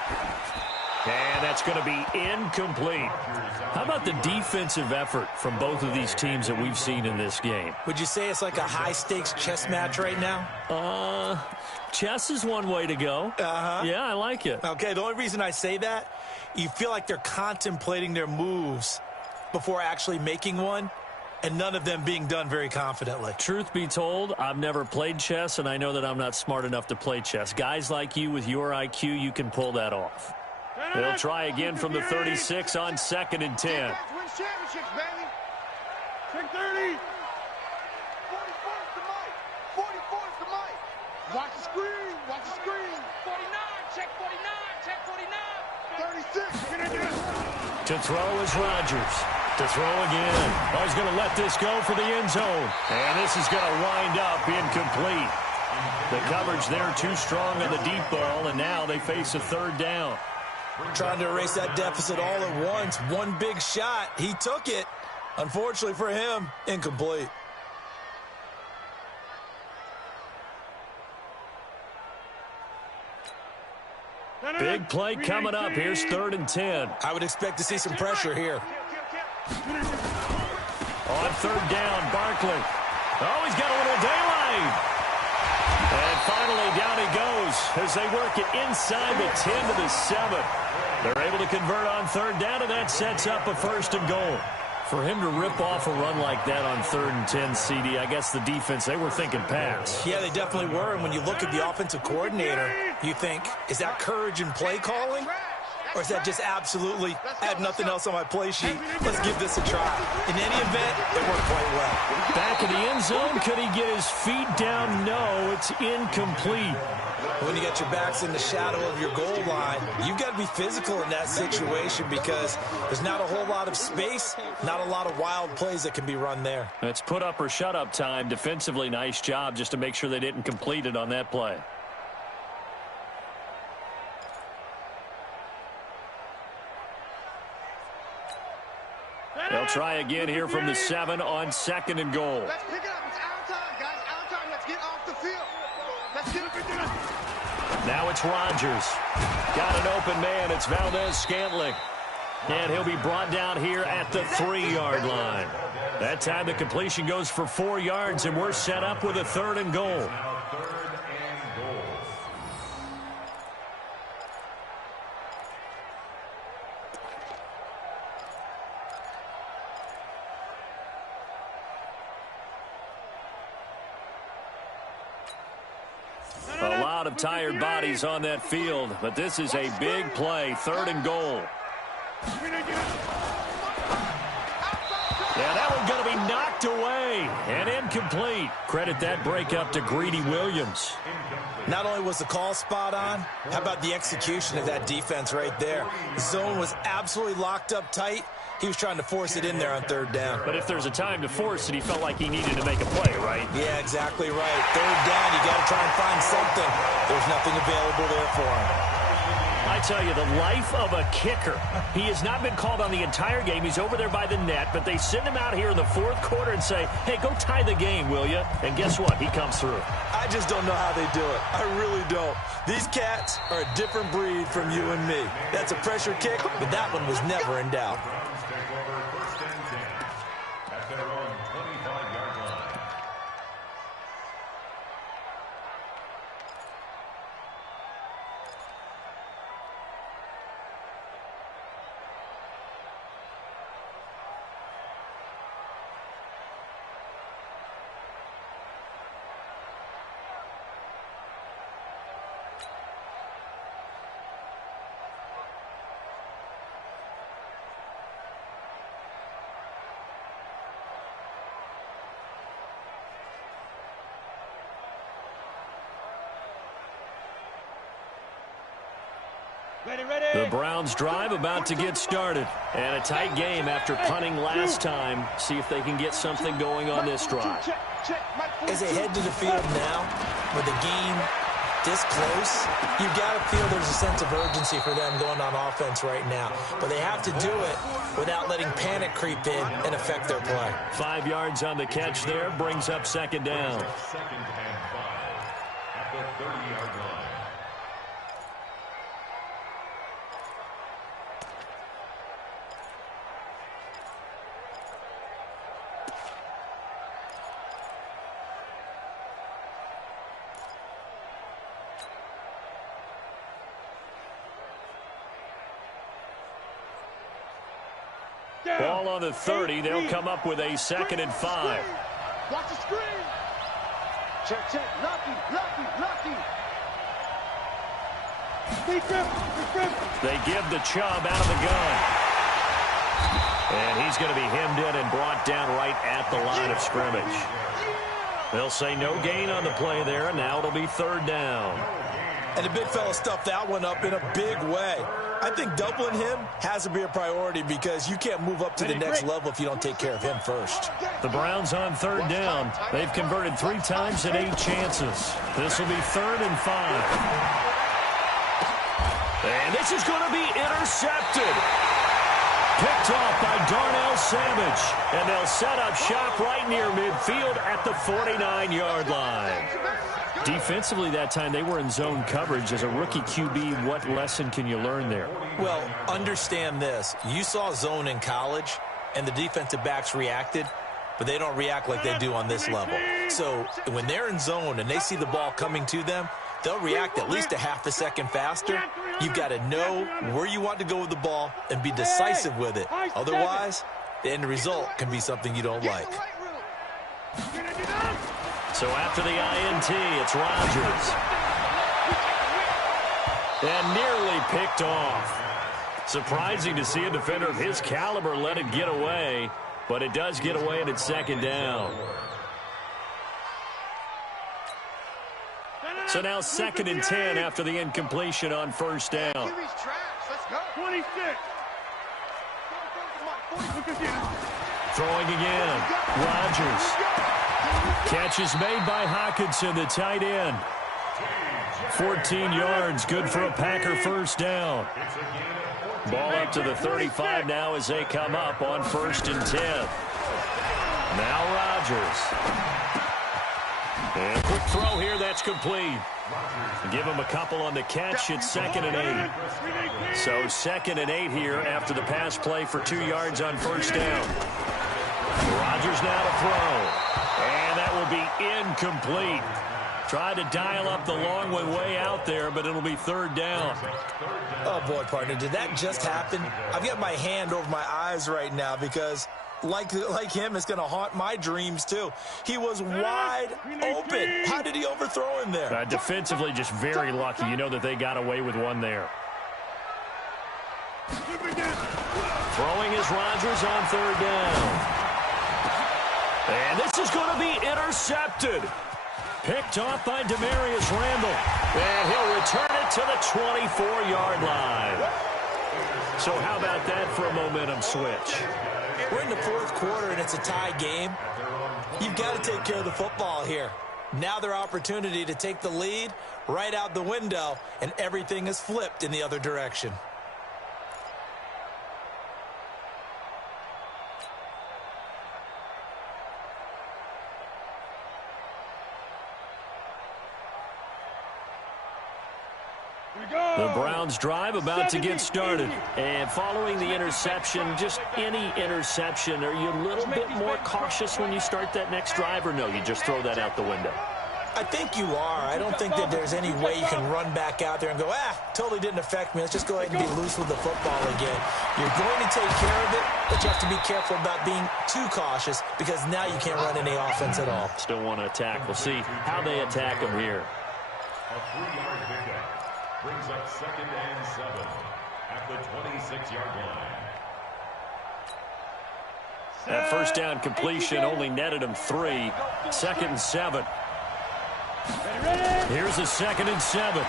And that's going to be incomplete. How about the defensive effort from both of these teams that we've seen in this game? Would you say it's like a high-stakes chess match right now? Chess is one way to go. Yeah, I like it. Okay, the only reason I say that, you feel like they're contemplating their moves before actually making one, and none of them being done very confidently. Truth be told, I've never played chess, and I know that I'm not smart enough to play chess. Guys like you with your IQ, you can pull that off. They'll try again from the 36 on 2nd and 10. Win championships, baby. Check 30. 44 is the mic. 44 is the mic. Watch the screen. Watch the screen. 49. Check 49. Check 49. 36. To throw is Rodgers. To throw again. Oh, he's going to let this go for the end zone. And this is going to wind up incomplete. The coverage there too strong on the deep ball, and now they face a 3rd down. Trying to erase that deficit all at once. One big shot. He took it. Unfortunately for him, incomplete. Big play coming up. Here's 3rd and 10. I would expect to see some pressure here. On 3rd down, Barkley. Oh, he's got a little daylight. And finally, down he goes as they work it inside the 10 to the 7. They're able to convert on 3rd down, and that sets up a 1st and goal. For him to rip off a run like that on 3rd and 10, CD, I guess the defense, they were thinking pass. Yeah, they definitely were. And when you look at the offensive coordinator, you think, is that courage in play calling? Or is that just absolutely, I have nothing else on my play sheet, let's give this a try? In any event, it worked quite well. Back in the end zone, could he get his feet down? No, it's incomplete. When you got your backs in the shadow of your goal line, you've got to be physical in that situation because there's not a whole lot of space, not a lot of wild plays that can be run there. It's put up or shut up time. Defensively, nice job just to make sure they didn't complete it on that play. They'll try again here from the 7 on 2nd and goal. Let's pick it up. It's our time, guys. Our time. Let's get off the field. Let's get it. Now it's Rodgers. Got an open man. It's Valdez-Scantling. And he'll be brought down here at the 3-yard line. That time the completion goes for 4 yards, and we're set up with a 3rd and goal. A lot of tired bodies on that field, but this is a big play, 3rd and goal. Yeah, that one's going to be knocked away and incomplete. Credit that breakup to Greedy Williams. Not only was the call spot on, how about the execution of that defense right there? The zone was absolutely locked up tight. He was trying to force it in there on third down. But if there's a time to force it, he felt like he needed to make a play, right? Yeah, exactly right. Third down, you got to try and find something. There's nothing available there for him. I tell you, the life of a kicker. He has not been called on the entire game. He's over there by the net, but they send him out here in the fourth quarter and say, hey, go tie the game, will you? And guess what? He comes through. I just don't know how they do it. I really don't. These cats are a different breed from you and me. That's a pressure kick, but that one was never in doubt. At their own 25-yard line. The Browns drive about to get started. And a tight game after punting last time. See if they can get something going on this drive. As they head to the field now, with the game this close, you've got to feel there's a sense of urgency for them going on offense right now. But they have to do it without letting panic creep in and affect their play. 5 yards on the catch there, brings up second down. 2nd and 5 at the 30-yard line. Ball on the 30. They'll come up with a 2nd and 5. Watch the screen. Check, check. Lucky. They give the Chubb out of the gun. And he's going to be hemmed in and brought down right at the line of scrimmage. They'll say no gain on the play there, and now it'll be 3rd down. And the big fella stuffed that one up in a big way. I think doubling him has to be a priority because you can't move up to the next level if you don't take care of him first. The Browns on 3rd down. They've converted 3 times and 8 chances. This will be 3rd and 5. And this is going to be intercepted. Picked off by Darnell Savage. And they'll set up shop right near midfield at the 49-yard line. Defensively that time, they were in zone coverage. As a rookie QB, what lesson can you learn there? Well, understand this. You saw zone in college, and the defensive backs reacted, but they don't react like they do on this level. So when they're in zone and they see the ball coming to them, they'll react at least a half a second faster. You've got to know where you want to go with the ball and be decisive with it. Otherwise, the end result can be something you don't like. So after the INT, it's Rodgers. And nearly picked off. Surprising to see a defender of his caliber let it get away, but it does get away and it's 2nd down. So now 2nd and 10 after the incompletion on 1st down. 26. Throwing again. Rodgers. Catch is made by Hockenson, the tight end. 14 yards, good for a Packer 1st down. Ball up to the 35 now as they come up on 1st and 10. Now Rodgers. And a quick throw here, that's complete. Give him a couple on the catch, it's 2nd and 8. So 2nd and 8 here after the pass play for 2 yards on 1st down. Rodgers now to throw. And that will be incomplete. Tried to dial up the long one way out there, but it'll be 3rd down. Oh, boy, partner, did that just happen? I've got my hand over my eyes right now because, like him, it's going to haunt my dreams, too. He was wide open. How did he overthrow him there? Defensively, just very lucky. You know that they got away with one there. Throwing is Rodgers on 3rd down. And this is going to be intercepted. Picked off by Demarius Randall. And he'll return it to the 24-yard line. So how about that for a momentum switch? We're in the fourth quarter, and it's a tie game. You've got to take care of the football here. Now their opportunity to take the lead right out the window, and everything is flipped in the other direction. The Browns drive about to get started. And following the interception, just any interception, are you a little bit more cautious when you start that next drive, or no, you just throw that out the window? I think you are. I don't think that there's any way you can run back out there and go, totally didn't affect me. Let's just go ahead and be loose with the football again. You're going to take care of it, but you have to be careful about being too cautious because now you can't run any offense at all. Still want to attack. We'll see how they attack them here. A 3-yard pickup brings up 2nd and 7 at the 26-yard line. That first down completion only netted him 3. 2nd and 7. Here's a 2nd and 7.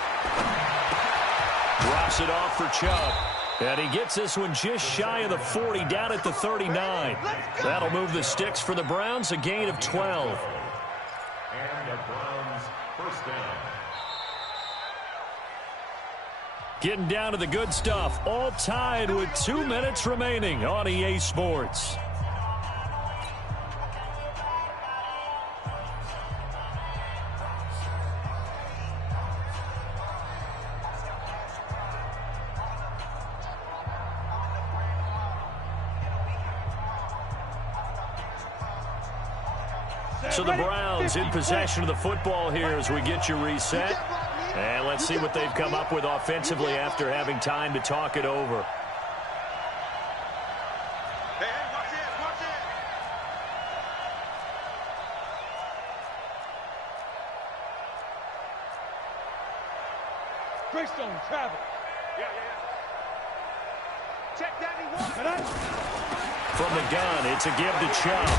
Drops it off for Chubb. And he gets this one just shy of the 40, down at the 39. That'll move the sticks for the Browns, a gain of 12. And the Browns first down. Getting down to the good stuff. All tied with 2 minutes remaining on EA Sports. So the Browns in possession of the football here as we get you reset. And let's see what they've come up with offensively after having time to talk it over. Hey, watch it, watch it. Greystone, travel. Yeah. Check that, From the gun, it's a give to Chubb.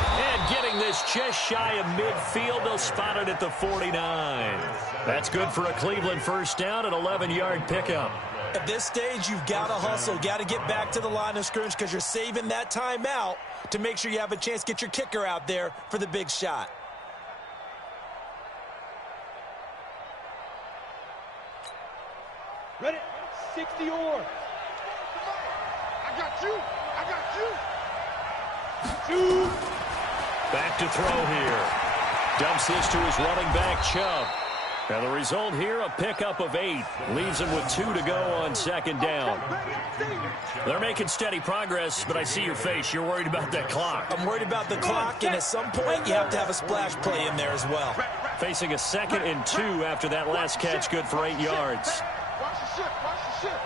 And getting this just shy of midfield, they'll spot it at the 49. That's good for a Cleveland first down, an 11-yard pickup. At this stage, you've got to hustle. Got to get back to the line of scrimmage because you're saving that timeout to make sure you have a chance to get your kicker out there for the big shot. Ready? 60 or. I got you. Two. Back to throw here. Dumps this to his running back, Chubb. And the result here, a pickup of 8. Leaves him with 2 to go on 2nd down. They're making steady progress, but I see your face. You're worried about that clock. I'm worried about the clock, and at some point, you have to have a splash play in there as well. Facing a 2nd and 2 after that last catch, good for 8 yards. Watch the ship.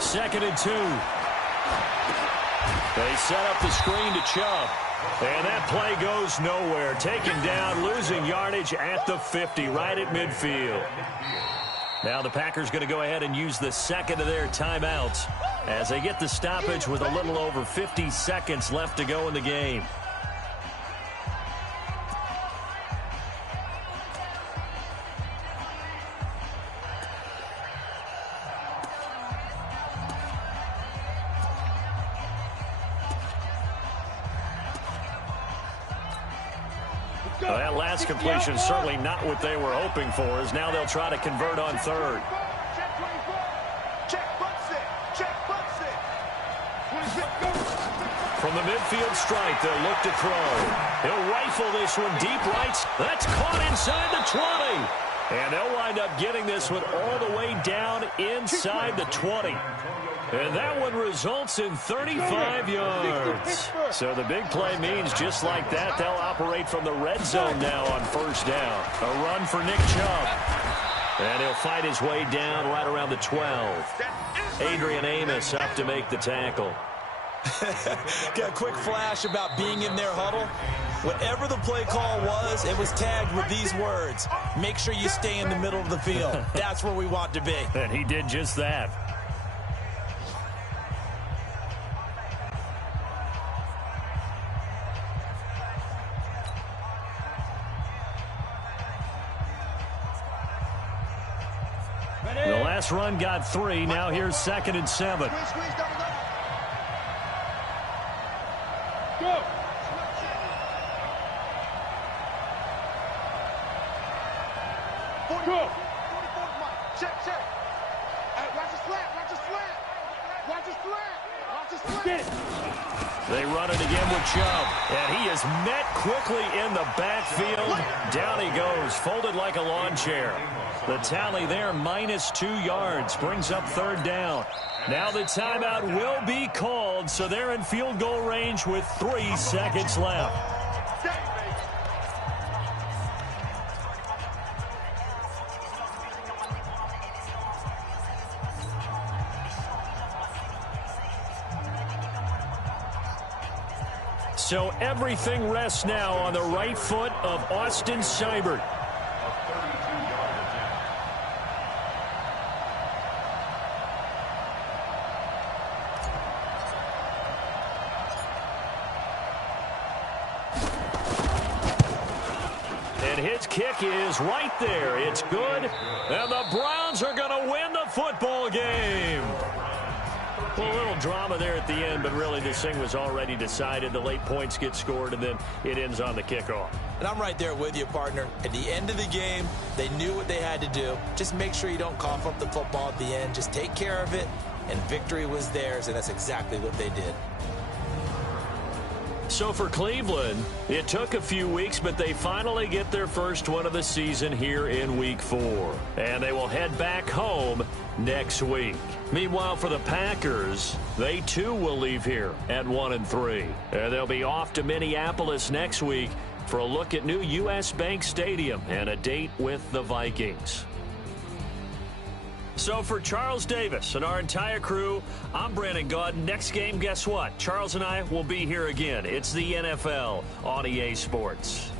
2nd and 2. They set up the screen to Chubb. And that play goes nowhere. Taken down, losing yardage at the 50, right at midfield. Now the Packers going to go ahead and use the second of their timeouts as they get the stoppage with a little over 50 seconds left to go in the game. Well, that last completion certainly not what they were hoping for, as now they'll try to convert on 3rd. From the midfield stripe, they'll look to throw. He'll rifle this one deep right. That's caught inside the 20. And they'll wind up getting this one all the way down inside the 20. And that one results in 35 yards. So the big play means just like that, they'll operate from the red zone now on 1st down. A run for Nick Chubb. And he'll fight his way down right around the 12. Adrian Amos up to make the tackle. Got a quick flash about being in their huddle. Whatever the play call was, it was tagged with these words. Make sure you stay in the middle of the field. That's where we want to be. And he did just that. Last run got 3. Now here's 2nd and 7. Squeeze, double, double. Go. Go. 44, Mike. Check. Hey, watch the slant. Watch the slant. They run it again with Chubb, and he is met quickly in the backfield. Down he goes, folded like a lawn chair. The tally there, -2 yards, brings up 3rd down. Now the timeout will be called, so they're in field goal range with 3 seconds left. So everything rests now on the right foot of Austin Seibert. And his kick is right there. It's good. And the Browns are going to win the football game. Well, a little drama there at the end, but really this thing was already decided. The late points get scored, and then it ends on the kickoff. And I'm right there with you, partner. At the end of the game, they knew what they had to do. Just make sure you don't cough up the football at the end. Just take care of it, and victory was theirs, and that's exactly what they did. So for Cleveland, it took a few weeks, but they finally get their first one of the season here in Week 4. And they will head back home next week. Meanwhile, for the Packers, they too will leave here at 1-3. And they'll be off to Minneapolis next week for a look at new U.S. Bank Stadium and a date with the Vikings. So for Charles Davis and our entire crew, I'm Brandon Gaudin. Next game, guess what? Charles and I will be here again. It's the NFL on EA Sports.